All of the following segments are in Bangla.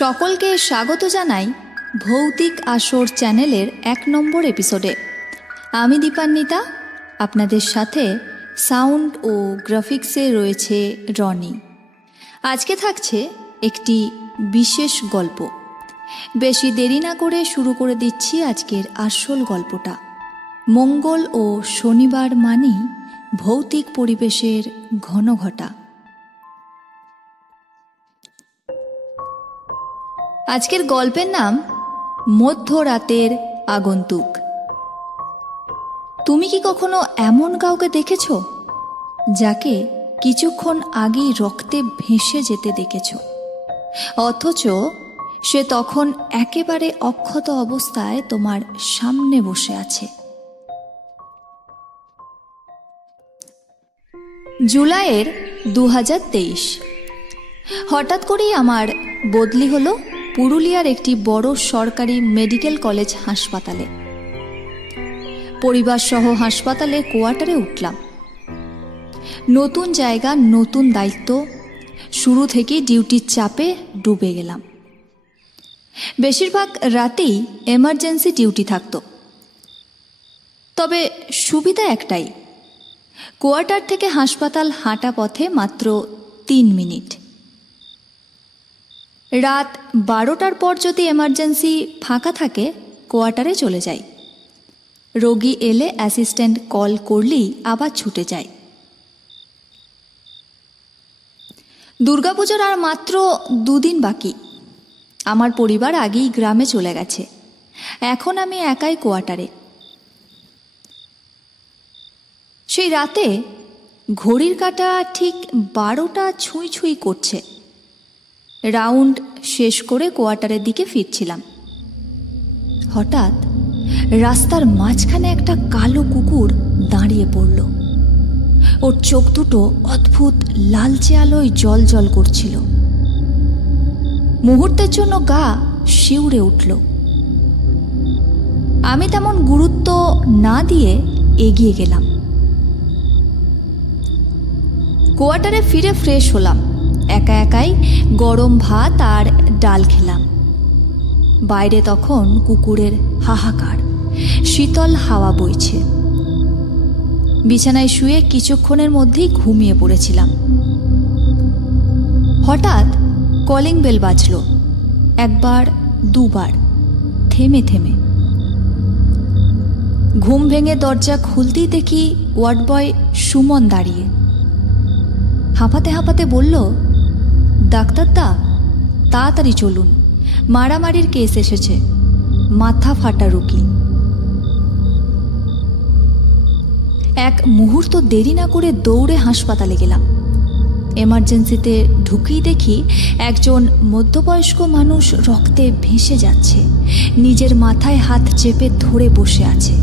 সকলকে স্বাগত জানাই ভৌতিক আসর চ্যানেলের ১ নম্বর এপিসোডে। আমি দীপান্বিতা, আপনাদের সাথে সাউন্ড ও গ্রাফিক্সে রয়েছে রনি। আজকে থাকছে একটি বিশেষ গল্প। বেশি দেরি না করে শুরু করে দিচ্ছি আজকের আসল গল্পটা। মঙ্গল ও শনিবার মানেই ভৌতিক পরিবেশের ঘনঘটা। আজকের গল্পের নাম মধ্যরাতের আগন্তুক। তুমি কি কখনো এমন কাউকে দেখেছ যাকে কিছুক্ষণ আগেই রক্তে ভেসে যেতে দেখেছ, অথচ সে তখন একেবারে অক্ষত অবস্থায় তোমার সামনে বসে আছে? জুলাইয়ের 2023। হঠাৎ করেই আমার বদলি হলো পুরুলিয়ার একটি বড় সরকারি মেডিকেল কলেজ হাসপাতালে। পরিবার সহ হাসপাতালে কোয়ার্টারে উঠলাম। নতুন জায়গা, নতুন দায়িত্ব, শুরু থেকেই ডিউটির চাপে ডুবে গেলাম। বেশিরভাগ রাতেই এমার্জেন্সি ডিউটি থাকতো। তবে সুবিধা একটাই, কোয়ার্টার থেকে হাসপাতাল হাঁটা পথে মাত্র 3 মিনিট। রাত 12টার পর যদি এমার্জেন্সি ফাঁকা থাকে কোয়ার্টারে চলে যাই। রোগী এলে অ্যাসিস্ট্যান্ট কল করলেই আবার ছুটে যায়। দুর্গাপুজোর আর মাত্র 2 দিন বাকি। আমার পরিবার আগেই গ্রামে চলে গেছে। এখন আমি একাই কোয়ার্টারে। সেই রাতে ঘড়ির কাঁটা ঠিক 12টা ছুঁই ছুঁই করছে। রাউন্ড শেষ করে কোয়ার্টারের দিকে ফিরছিলাম। হঠাৎ রাস্তার মাঝখানে একটা কালো কুকুর দাঁড়িয়ে পড়ল। ওর চোখ দুটো অদ্ভুত লালচে আলোয় জল জল করছিল। মুহূর্তের জন্য গা শিউরে উঠল। আমি তেমন গুরুত্ব না দিয়ে এগিয়ে গেলাম। কোয়ার্টারে ফিরে ফ্রেশ হলাম। একা একাই গরম ভাত আর ডাল খেলাম। বাইরে তখন কুকুরের হাহাকার, শীতল হাওয়া বইছে। বিছানায় শুয়ে কিছুক্ষণের মধ্যেই ঘুমিয়ে পড়েছিলাম। হঠাৎ কলিং বেল বাজল, একবার দুবার, থেমে থেমে। ঘুম ভেঙে দরজা খুলতেই দেখি ওয়ার্ড বয় সুমন দাঁড়িয়ে। হাঁপাতে হাঁপাতে বলল, ডাক্তারদা তাড়াতাড়ি চলুন, মারামারির কেস এসেছে, মাথা ফাটা রোগী। এক মুহূর্ত দেরি না করে দৌড়ে হাসপাতালে গেলাম। এমার্জেন্সিতে ঢুকেই দেখি একজন মধ্যবয়স্ক মানুষ রক্তে ভেসে যাচ্ছে, নিজের মাথায় হাত চেপে ধরে বসে আছে।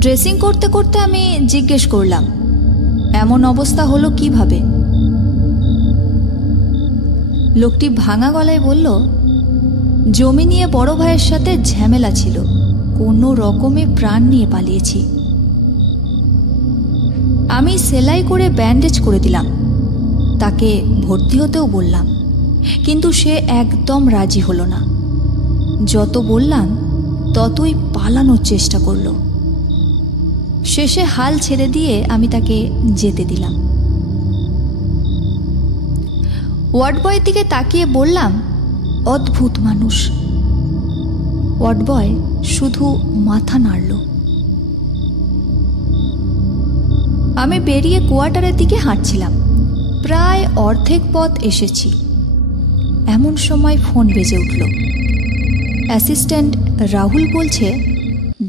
ড্রেসিং করতে করতে আমি জিজ্ঞেস করলাম, এমন অবস্থা হলো কিভাবে? লোকটি ভাঙা গলায় বলল, জমি নিয়ে বড় ভাইয়ের সাথে ঝামেলা ছিল, কোনো রকমে প্রাণ নিয়ে পালিয়েছি। আমি সেলাই করে ব্যান্ডেজ করে দিলাম। তাকে ভর্তি হতেও বললাম, কিন্তু সে একদম রাজি হলো না। যত বললাম ততই পালানোর চেষ্টা করলো। শেষে হাল ছেড়ে দিয়ে আমি তাকে যেতে দিলাম। ওয়ার্ড বয়ের দিকে তাকিয়ে বললাম, অদ্ভুত মানুষ। ওয়ার্ড বয় শুধু মাথা নাড়ল। আমি বেরিয়ে কোয়ার্টারের দিকে হাঁটছিলাম। প্রায় অর্ধেক পথ এসেছি, এমন সময় ফোন বেজে উঠল। অ্যাসিস্ট্যান্ট রাহুল বলছে,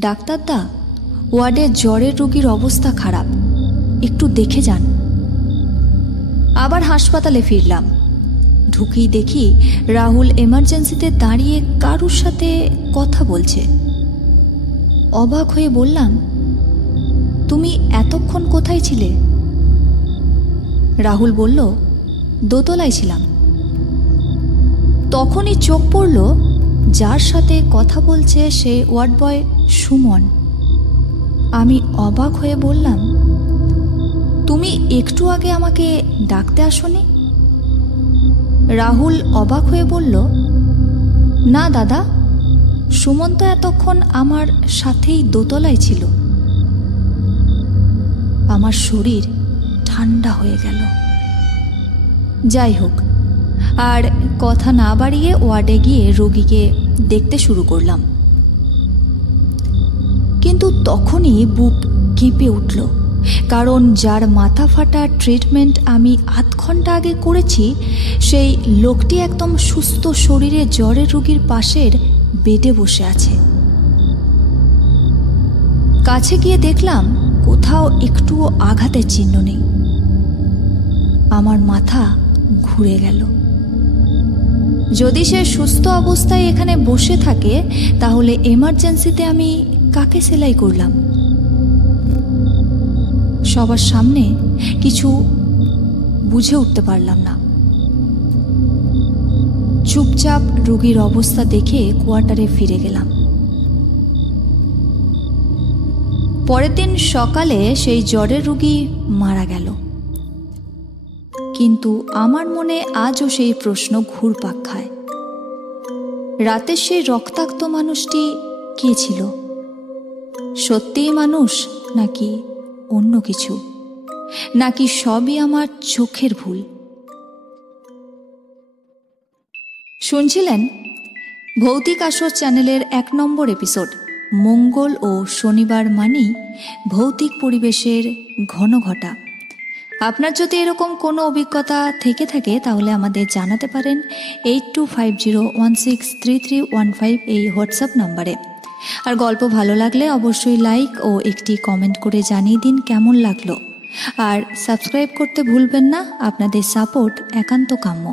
ডাক্তারদা, ওয়ার্ডে জ্বরের রোগীর অবস্থা খারাপ, একটু দেখে যান। আবার হাসপাতালে ফিরলাম। ঢুকেই দেখি রাহুল এমার্জেন্সিতে দাঁড়িয়ে কারুর সাথে কথা বলছে। অবাক হয়ে বললাম, তুমি এতক্ষণ কোথায় ছিলে? রাহুল বলল, দোতলায় ছিলাম। তখনই চোখ পড়ল যার সাথে কথা বলছে সে ওয়ার্ড বয় সুমন। আমি অবাক হয়ে বললাম, তুমি একটু আগে আমাকে ডাকতে আসোনি? রাহুল অবাক হয়ে বলল, না দাদা, সুমন্ত এতক্ষণ আমার সাথেই দোতলায় ছিল। আমার শরীর ঠান্ডা হয়ে গেল। যাই হোক, আর কথা না বাড়িয়ে ওয়ার্ডে গিয়ে রোগীকে দেখতে শুরু করলাম। কিন্তু তখনই বুক কেঁপে উঠল, কারণ যার মাথা ফাটা ট্রিটমেন্ট আমি আধ ঘন্টা আগে করেছি, সেই লোকটি একদম সুস্থ শরীরে জ্বরের রোগীর পাশের বেডে বসে আছে। কাছে গিয়ে দেখলাম কোথাও একটুও আঘাতের চিহ্ন নেই। আমার মাথা ঘুরে গেল। যদি সে সুস্থ অবস্থায় এখানে বসে থাকে, তাহলে এমার্জেন্সিতে আমি কাকে সেলাই করলাম? সবার সামনে কিছু বুঝে উঠতে পারলাম না। চুপচাপ রোগীর অবস্থা দেখে কোয়ার্টারে ফিরে গেলাম। পরের দিন সকালে সেই জ্বরের রোগী মারা গেল। কিন্তু আমার মনে আজও সেই প্রশ্ন ঘুরপাক খায়, রাতের সেই রক্তাক্ত মানুষটি কে ছিল? সত্যিই মানুষ, নাকি অন্য কিছু, নাকি সবই আমার চোখের ভুল? শুনছিলেন ভৌতিক আসর চ্যানেলের 1 নম্বর এপিসোড। মঙ্গল ও শনিবার মানেই ভৌতিক পরিবেশের ঘন ঘটা। আপনার যদি এরকম কোনো অভিজ্ঞতা থেকে থাকে, তাহলে আমাদের জানাতে পারেন 8250163315 এই হোয়াটসঅ্যাপ নাম্বারে। আর গল্প ভালো লাগলে অবশ্যই লাইক ও একটি কমেন্ট করে জানিয়ে দিন কেমন লাগলো। আর সাবস্ক্রাইব করতে ভুলবেন না, আপনাদের সাপোর্ট একান্ত কাম্য।